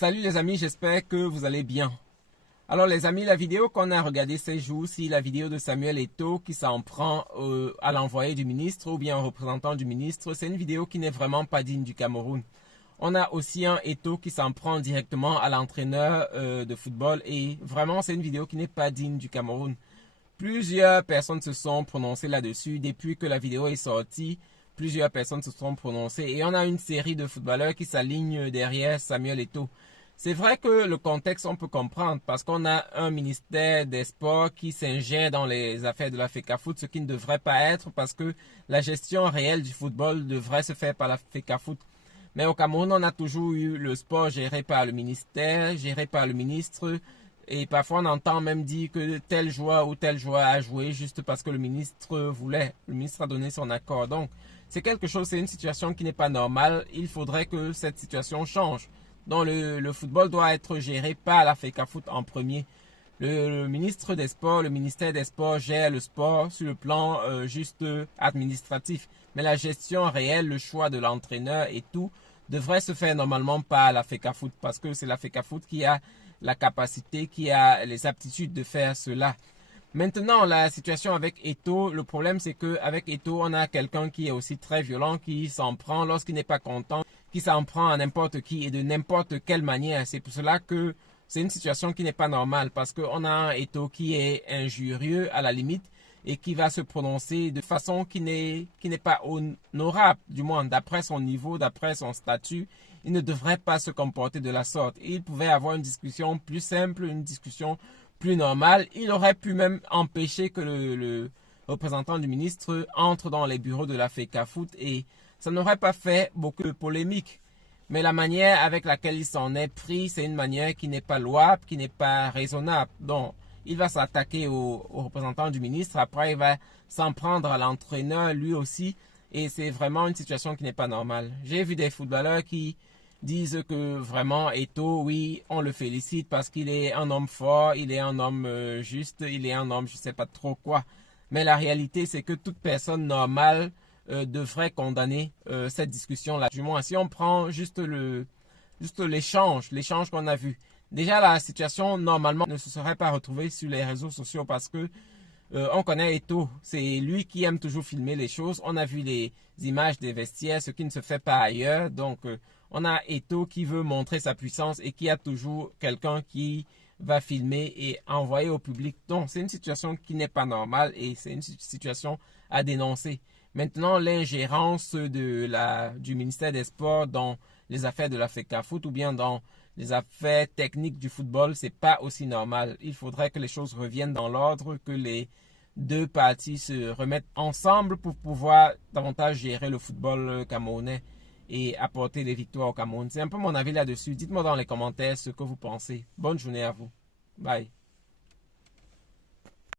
Salut les amis, j'espère que vous allez bien. Alors les amis, la vidéo qu'on a regardée ces jours-ci, la vidéo de Samuel Eto'o qui s'en prend à l'envoyé du ministre ou bien au représentant du ministre, c'est une vidéo qui n'est vraiment pas digne du Cameroun. On a aussi un Eto'o qui s'en prend directement à l'entraîneur de football et vraiment c'est une vidéo qui n'est pas digne du Cameroun. Plusieurs personnes se sont prononcées là-dessus depuis que la vidéo est sortie. Plusieurs personnes se sont prononcées et on a une série de footballeurs qui s'alignent derrière Samuel Eto'o. C'est vrai que le contexte, on peut comprendre parce qu'on a un ministère des Sports qui s'ingère dans les affaires de la FECAFOOT, ce qui ne devrait pas être parce que la gestion réelle du football devrait se faire par la FECAFOOT. Mais au Cameroun, on a toujours eu le sport géré par le ministère, géré par le ministre. Et parfois, on entend même dire que tel joueur ou tel joueur a joué juste parce que le ministre voulait. Le ministre a donné son accord. Donc, c'est quelque chose, c'est une situation qui n'est pas normale. Il faudrait que cette situation change. Donc, le football doit être géré par la FECAFOOT en premier. Le ministre des Sports, le ministère des Sports gère le sport sur le plan juste administratif. Mais la gestion réelle, le choix de l'entraîneur et tout, devrait se faire normalement par la FECAFOOT parce que c'est la FECAFOOT qui a la capacité, qui a les aptitudes de faire cela. Maintenant, la situation avec Eto'o, le problème c'est qu'avec Eto'o, on a quelqu'un qui est aussi très violent, qui s'en prend lorsqu'il n'est pas content, qui s'en prend à n'importe qui et de n'importe quelle manière. C'est pour cela que c'est une situation qui n'est pas normale parce qu'on a un Eto'o qui est injurieux à la limite et qui va se prononcer de façon qui n'est pas honorable, du moins d'après son niveau, d'après son statut. Il ne devrait pas se comporter de la sorte. Il pouvait avoir une discussion plus simple, une discussion plus normale. Il aurait pu même empêcher que le représentant du ministre entre dans les bureaux de la FECAFOOT et ça n'aurait pas fait beaucoup de polémique. Mais la manière avec laquelle il s'en est pris, c'est une manière qui n'est pas louable, qui n'est pas raisonnable. Donc, il va s'attaquer au représentant du ministre. Après, il va s'en prendre à l'entraîneur lui aussi. Et c'est vraiment une situation qui n'est pas normale. J'ai vu des footballeurs qui disent que vraiment Eto'o, oui, on le félicite parce qu'il est un homme fort, il est un homme juste, il est un homme je ne sais pas trop quoi. Mais la réalité, c'est que toute personne normale devrait condamner cette discussion-là. Du moins, si on prend juste l'échange qu'on a vu. Déjà, la situation, normalement, ne se serait pas retrouvée sur les réseaux sociaux parce que on connaît Eto'o. C'est lui qui aime toujours filmer les choses. On a vu les images des vestiaires, ce qui ne se fait pas ailleurs. Donc, on a Eto'o qui veut montrer sa puissance et qui a toujours quelqu'un qui va filmer et envoyer au public. Donc, c'est une situation qui n'est pas normale et c'est une situation à dénoncer. Maintenant, l'ingérence du ministère des Sports dans les affaires de la FECAFOOT ou bien dans les affaires techniques du football, c'est pas aussi normal. Il faudrait que les choses reviennent dans l'ordre, que les deux parties se remettent ensemble pour pouvoir davantage gérer le football camerounais et apporter les victoires au Cameroun. C'est un peu mon avis là-dessus. Dites-moi dans les commentaires ce que vous pensez. Bonne journée à vous. Bye.